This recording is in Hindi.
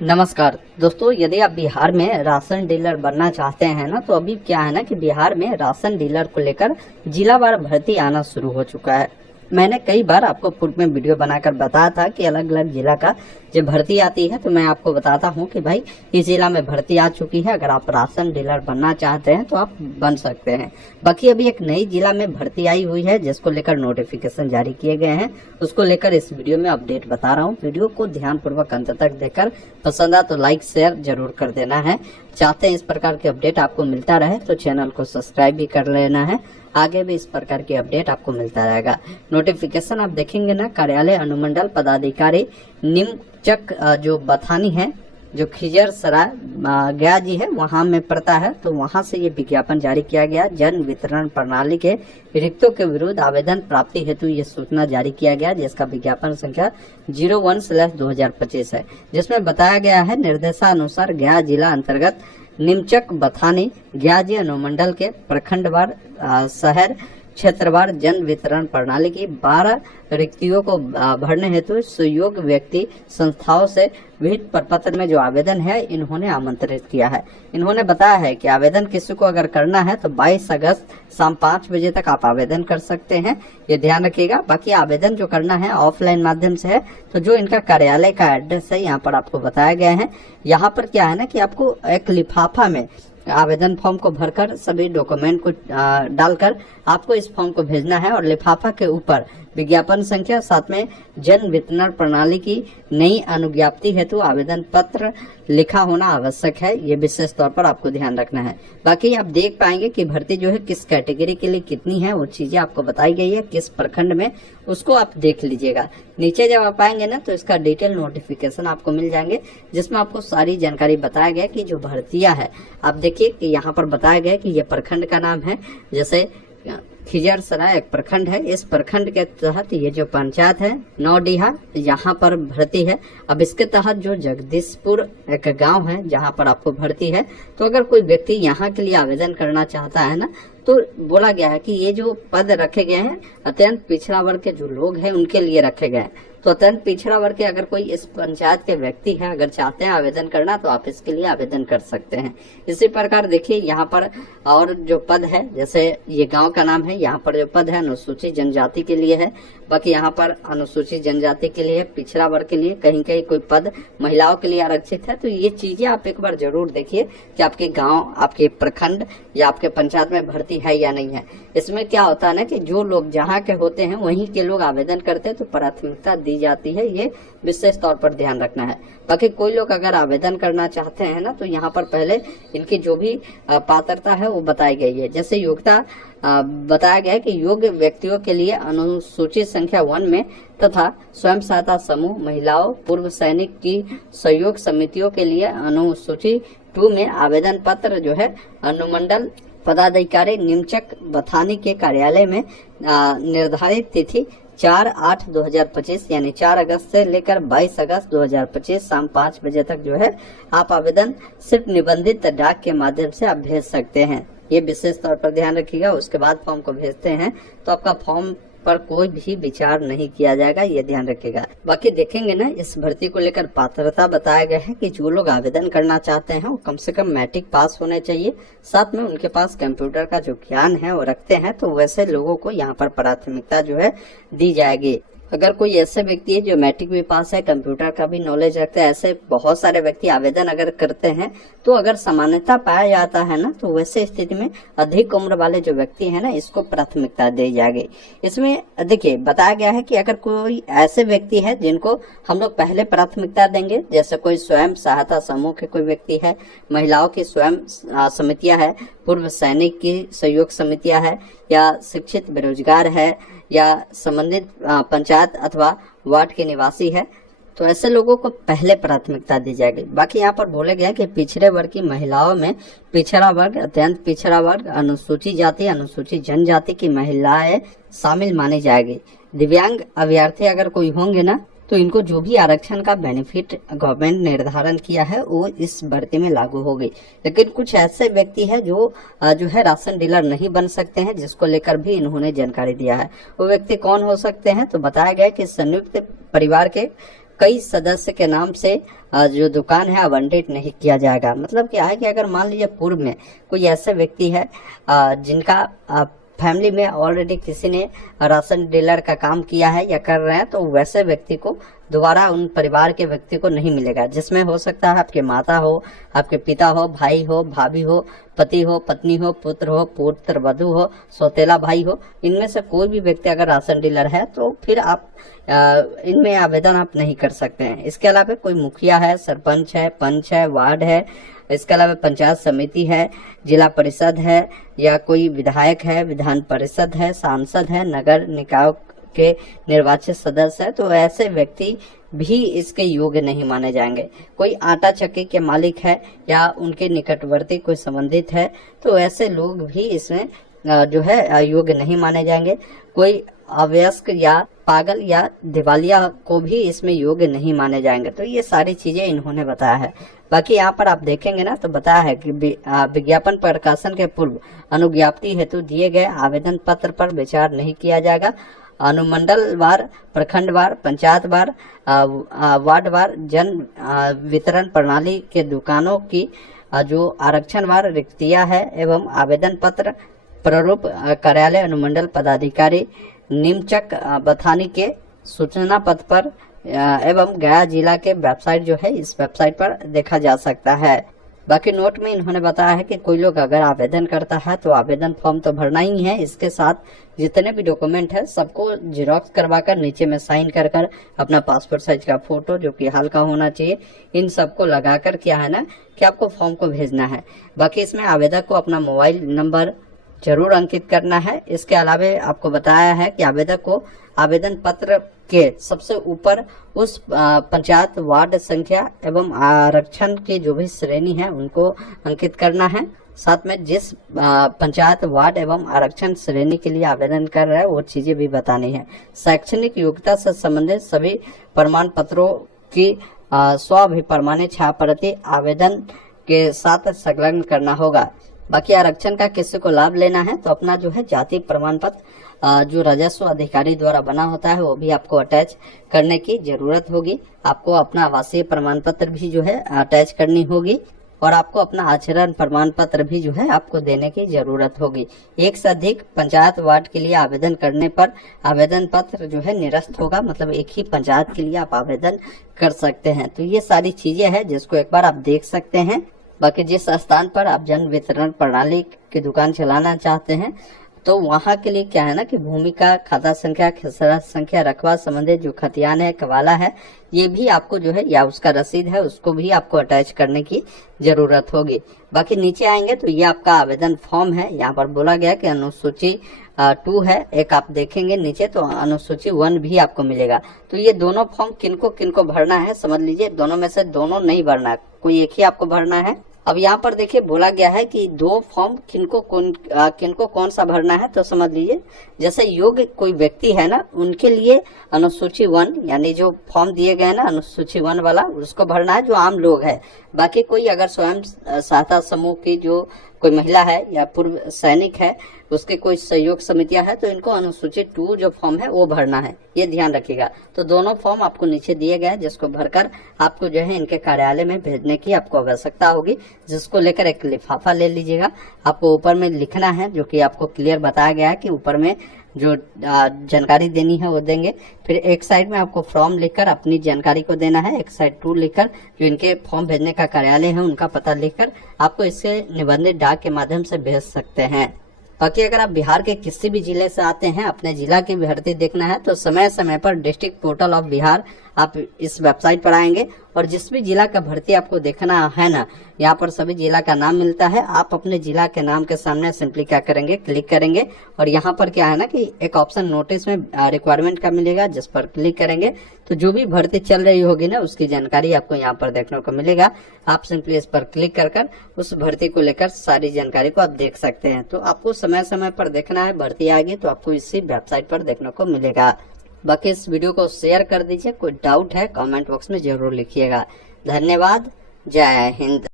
नमस्कार दोस्तों, यदि आप बिहार में राशन डीलर बनना चाहते हैं ना, तो अभी क्या है ना कि बिहार में राशन डीलर को लेकर जिलावार भर्ती आना शुरू हो चुका है। मैंने कई बार आपको पूर्व में वीडियो बनाकर बताया था कि अलग अलग जिला का जब भर्ती आती है तो मैं आपको बताता हूं कि भाई इस जिला में भर्ती आ चुकी है, अगर आप राशन डीलर बनना चाहते हैं तो आप बन सकते हैं। बाकी अभी एक नई जिला में भर्ती आई हुई है जिसको लेकर नोटिफिकेशन जारी किए गए हैं, उसको लेकर इस वीडियो में अपडेट बता रहा हूँ। वीडियो को ध्यानपूर्वक अंत तक देखकर पसंद आ तो लाइक शेयर जरूर कर देना है। चाहते हैं इस प्रकार के अपडेट आपको मिलता रहे तो चैनल को सब्सक्राइब भी कर लेना है, आगे भी इस प्रकार की अपडेट आपको मिलता रहेगा। नोटिफिकेशन आप देखेंगे ना, कार्यालय अनुमंडल पदाधिकारी निमचक जो बथानी है, जो खिजर सराय गया जी है वहां में पड़ता है, तो वहां से ये विज्ञापन जारी किया गया। जन वितरण प्रणाली के रिक्तों के विरुद्ध आवेदन प्राप्ति हेतु ये सूचना जारी किया गया, जिसका विज्ञापन संख्या 01/2025 है, जिसमें बताया गया है निर्देशानुसार गया जिला अंतर्गत निमचक बथानी गया जी अनुमंडल के प्रखंडवार शहर क्षेत्रवार जन वितरण प्रणाली की 12 रिक्तियों को भरने हेतु सुयोग्य व्यक्ति संस्थाओं से विहित प्रपत्र में जो आवेदन है इन्होंने आमंत्रित किया है। इन्होंने बताया है कि आवेदन किसी को अगर करना है तो 22 अगस्त शाम 5 बजे तक आप आवेदन कर सकते हैं, ये ध्यान रखिएगा। बाकी आवेदन जो करना है ऑफलाइन माध्यम से है, तो जो इनका कार्यालय का एड्रेस है यहाँ पर आपको बताया गया है। यहाँ पर क्या है ना कि आपको एक लिफाफा में आवेदन फॉर्म को भरकर सभी डॉक्यूमेंट को डालकर आपको इस फॉर्म को भेजना है, और लिफाफा के ऊपर विज्ञापन संख्या साथ में जन वितरण प्रणाली की नई अनुज्ञप्ति हेतु आवेदन पत्र लिखा होना आवश्यक है, ये विशेष तौर पर आपको ध्यान रखना है। बाकी आप देख पाएंगे कि भर्ती जो है किस कैटेगरी के लिए कितनी है, वो चीजें आपको बताई गई है किस प्रखंड में, उसको आप देख लीजिएगा। नीचे जब आप आएंगे ना तो इसका डिटेल नोटिफिकेशन आपको मिल जाएंगे, जिसमें आपको सारी जानकारी बताया गया कि जो भर्तियां है आप देखिए कि यहाँ पर बताया गया कि ये प्रखंड का नाम है, जैसे खिजर सराय एक प्रखंड है। इस प्रखंड के तहत ये जो पंचायत है नौडीहा, यहाँ पर भर्ती है। अब इसके तहत जो जगदीशपुर एक गांव है जहाँ पर आपको भर्ती है, तो अगर कोई व्यक्ति यहाँ के लिए आवेदन करना चाहता है ना, तो बोला गया है कि ये जो पद रखे गए हैं अत्यंत पिछड़ा वर्ग के जो लोग हैं उनके लिए रखे गए हैं। तो अत्यंत पिछड़ा वर्ग के अगर कोई इस पंचायत के व्यक्ति है, अगर चाहते हैं आवेदन करना, तो आप इसके लिए आवेदन कर सकते हैं। इसी प्रकार देखिए यहाँ पर और जो पद है, जैसे ये गांव का नाम है, यहाँ पर जो पद है अनुसूचित जनजाति के लिए है। बाकी यहाँ पर अनुसूचित जनजाति के लिए, पिछड़ा वर्ग के लिए, कहीं कहीं कोई पद महिलाओं के लिए आरक्षित है। तो ये चीजें आप एक बार जरूर देखिए कि आपके गाँव, आपके प्रखंड या आपके पंचायत में भर्ती है या नहीं है। इसमें क्या होता है ना कि जो लोग जहाँ के होते हैं वहीं के लोग आवेदन करते हैं, तो प्राथमिकता दी जाती है, ये विशेष तौर पर ध्यान रखना है। बाकी कोई लोग अगर आवेदन करना चाहते हैं ना, तो यहाँ पर पहले इनकी जो भी पात्रता है वो बताई गई है। जैसे योग्यता बताया गया है कि योग्य व्यक्तियों के लिए अनुसूची संख्या 1 में तथा स्वयं सहायता समूह, महिलाओं, पूर्व सैनिक की सहयोग समितियों के लिए अनुसूची 2 में आवेदन पत्र जो है अनुमंडल पदाधिकारी निमचक बथानी के कार्यालय में निर्धारित तिथि 4/8/2025 यानी 4 अगस्त से लेकर 22 अगस्त 2025 शाम 5 बजे तक जो है आप आवेदन सिर्फ निबंधित डाक के माध्यम से आप भेज सकते हैं, ये विशेष तौर पर ध्यान रखिएगा। उसके बाद फॉर्म को भेजते हैं तो आपका फॉर्म पर कोई भी विचार नहीं किया जाएगा, ये ध्यान रखिएगा। बाकी देखेंगे ना, इस भर्ती को लेकर पात्रता बताया गया है कि जो लोग आवेदन करना चाहते हैं वो कम से कम मैट्रिक पास होने चाहिए, साथ में उनके पास कंप्यूटर का जो ज्ञान है वो रखते हैं, तो वैसे लोगों को यहाँ पर प्राथमिकता जो है दी जाएगी। अगर कोई ऐसे व्यक्ति है जो मैट्रिक भी पास है, कंप्यूटर का भी नॉलेज रखते हैं, ऐसे बहुत सारे व्यक्ति आवेदन अगर करते हैं, तो अगर समानता पाया जाता है ना, तो वैसे स्थिति में अधिक उम्र वाले जो व्यक्ति है ना, इसको प्राथमिकता दी जाएगी। इसमें देखिए बताया गया है कि अगर कोई ऐसे व्यक्ति है जिनको हम लोग पहले प्राथमिकता देंगे, जैसे कोई स्वयं सहायता समूह के कोई व्यक्ति है, महिलाओं की स्वयं समितियां है, पूर्व सैनिक की सहयोग समितियां है, या शिक्षित बेरोजगार है, या संबंधित पंचायत अथवा वार्ड के निवासी है, तो ऐसे लोगों को पहले प्राथमिकता दी जाएगी। बाकी यहाँ पर बोले गया कि पिछड़े वर्ग की महिलाओं में पिछड़ा वर्ग, अत्यंत पिछड़ा वर्ग, अनुसूचित जाति, अनुसूचित जनजाति की महिलाएं शामिल मानी जाएगी। दिव्यांग अभ्यर्थी अगर कोई होंगे ना, तो इनको जो भी आरक्षण का बेनिफिट गवर्नमेंट निर्धारण किया है वो इस भर्ती में लागू होगी। लेकिन कुछ ऐसे व्यक्ति है जो है राशन डीलर नहीं बन सकते हैं, जिसको लेकर भी इन्होंने जानकारी दिया है। वो व्यक्ति कौन हो सकते हैं, तो बताया गया कि संयुक्त परिवार के कई सदस्य के नाम से जो दुकान है आवंटित नहीं किया जाएगा। मतलब क्या है कि अगर मान लीजिए पूर्व में कोई ऐसे व्यक्ति है जिनका फैमिली में ऑलरेडी किसी ने राशन डीलर का काम किया है या कर रहे हैं, तो वैसे व्यक्ति को दोबारा उन परिवार के व्यक्ति को नहीं मिलेगा, जिसमें हो सकता है आपके माता हो, आपके पिता हो, भाई हो, भाभी हो, पति हो, पत्नी हो, पुत्र वधू हो, सौतेला भाई हो। इनमें से कोई भी व्यक्ति अगर राशन डीलर है तो फिर आप इनमें आवेदन आप नहीं कर सकते हैं। इसके अलावा कोई मुखिया है, सरपंच है, पंच है, वार्ड है, इसके अलावा पंचायत समिति है, जिला परिषद है, या कोई विधायक है, विधान परिषद है, सांसद है, नगर निकाय के निर्वाचित सदस्य है, तो ऐसे व्यक्ति भी इसके योग्य नहीं माने जाएंगे। कोई आटा चक्की के मालिक है या उनके निकटवर्ती कोई संबंधित है, तो ऐसे लोग भी इसमें जो है योग्य नहीं माने जाएंगे। कोई अवयस्क या पागल या दिवालिया को भी इसमें योग्य नहीं माने जाएंगे। तो ये सारी चीजें इन्होंने बताया है। बाकी यहाँ पर आप देखेंगे ना तो बताया है कि विज्ञापन प्रकाशन के पूर्व अनुज्ञप्ति हेतु दिए गए आवेदन पत्र पर विचार नहीं किया जाएगा। अनुमंडल वार, प्रखंड वार, पंचायत वार, वार्ड वार जन वितरण प्रणाली के दुकानों की जो आरक्षण वार रिक्तियां है एवं आवेदन पत्र प्रारूप कार्यालय अनुमंडल पदाधिकारी निमचक बथानी के सूचना पत्र पर एवं गया जिला के वेबसाइट जो है इस वेबसाइट पर देखा जा सकता है। बाकी नोट में इन्होंने बताया है कि कोई लोग अगर आवेदन करता है तो आवेदन फॉर्म तो भरना ही है, इसके साथ जितने भी डॉक्यूमेंट है सबको जेरॉक्स करवाकर नीचे में साइन कर अपना पासपोर्ट साइज का फोटो जो कि हाल का होना चाहिए, इन सबको लगाकर क्या है ना कि आपको फॉर्म को भेजना है। बाकी इसमें आवेदक को अपना मोबाइल नंबर जरूर अंकित करना है। इसके अलावा आपको बताया है कि आवेदक को आवेदन पत्र के सबसे ऊपर उस पंचायत वार्ड संख्या एवं आरक्षण की जो भी श्रेणी है उनको अंकित करना है। साथ में जिस पंचायत वार्ड एवं आरक्षण श्रेणी के लिए आवेदन कर रहा है वो चीजें भी बतानी है। शैक्षणिक योग्यता से संबंधित सभी प्रमाण पत्रों की स्वाभिप्रमाणित छायाप्रति आवेदन के साथ संलग्न करना होगा। बाकी आरक्षण का किसी को लाभ लेना है तो अपना जो है जाति प्रमाण पत्र जो राजस्व अधिकारी द्वारा बना होता है वो भी आपको अटैच करने की जरूरत होगी। आपको अपना आवासीय प्रमाण पत्र भी जो है अटैच करनी होगी और आपको अपना आचरण प्रमाण पत्र भी जो है आपको देने की जरूरत होगी। एक से अधिक पंचायत वार्ड के लिए आवेदन करने पर आवेदन पत्र जो है निरस्त होगा, मतलब एक ही पंचायत के लिए आप आवेदन कर सकते हैं। तो ये सारी चीजें हैं जिसको एक बार आप देख सकते हैं। बाकी जिस स्थान पर आप जन वितरण प्रणाली की दुकान चलाना चाहते हैं तो वहां के लिए क्या है ना कि भूमि का खाता संख्या, खसरा संख्या, रकबा संबंधित जो खतियान है, कवाला है, ये भी आपको जो है या उसका रसीद है उसको भी आपको अटैच करने की जरूरत होगी। बाकी नीचे आएंगे तो ये आपका आवेदन फॉर्म है। यहाँ पर बोला गया कि अनुसूची 2 है, एक आप देखेंगे नीचे तो अनुसूची 1 भी आपको मिलेगा। तो ये दोनों फॉर्म किनको भरना है समझ लीजिए, दोनों में से दोनों नहीं भरना है, कोई एक ही आपको भरना है। अब यहाँ पर देखिए बोला गया है कि 2 फॉर्म किनको कौन सा भरना है, तो समझ लीजिए जैसे योग्य कोई व्यक्ति है ना उनके लिए अनुसूची 1 यानी जो फॉर्म दिए गए ना अनुसूची 1 वाला उसको भरना है जो आम लोग है। बाकी कोई अगर स्वयं सहायता समूह की जो कोई महिला है या पूर्व सैनिक है उसके कोई सहयोग समितियां है तो इनको अनुसूची 2 जो फॉर्म है वो भरना है, ये ध्यान रखिएगा। तो दोनों फॉर्म आपको नीचे दिए गए हैं जिसको भरकर आपको जो है इनके कार्यालय में भेजने की आपको आवश्यकता होगी, जिसको लेकर एक लिफाफा ले लीजिएगा। आपको ऊपर में लिखना है जो कि आपको क्लियर बताया गया है कि ऊपर में जो जानकारी देनी है वो देंगे। फिर एक साइड में आपको फॉर्म लिखकर अपनी जानकारी को देना है, एक साइड 2 लिखकर जो इनके फॉर्म भेजने का कार्यालय है उनका पता लिखकर आपको इससे निबंधित डाक के माध्यम से भेज सकते हैं। बाकी अगर आप बिहार के किसी भी जिले से आते हैं, अपने जिला की भर्ती देखना है तो समय समय पर डिस्ट्रिक्ट पोर्टल ऑफ बिहार आप इस वेबसाइट पर आएंगे और जिस भी जिला का भर्ती आपको देखना है ना, यहाँ पर सभी जिला का नाम मिलता है। आप अपने जिला के नाम के सामने सिंपली क्या करेंगे, क्लिक करेंगे और यहाँ पर क्या है ना कि एक ऑप्शन नोटिस में रिक्वायरमेंट का मिलेगा, जिस पर क्लिक करेंगे तो जो भी भर्ती चल रही होगी ना उसकी जानकारी आपको यहाँ पर देखने को मिलेगा। आप सिंपली इस पर क्लिक कर उस भर्ती को लेकर सारी जानकारी को आप देख सकते हैं। तो आपको समय समय पर देखना है, भर्ती आएगी तो आपको इसी वेबसाइट पर देखने को मिलेगा। बाकी इस वीडियो को शेयर कर दीजिए, कोई डाउट है कमेंट बॉक्स में जरूर लिखिएगा। धन्यवाद, जय हिंद।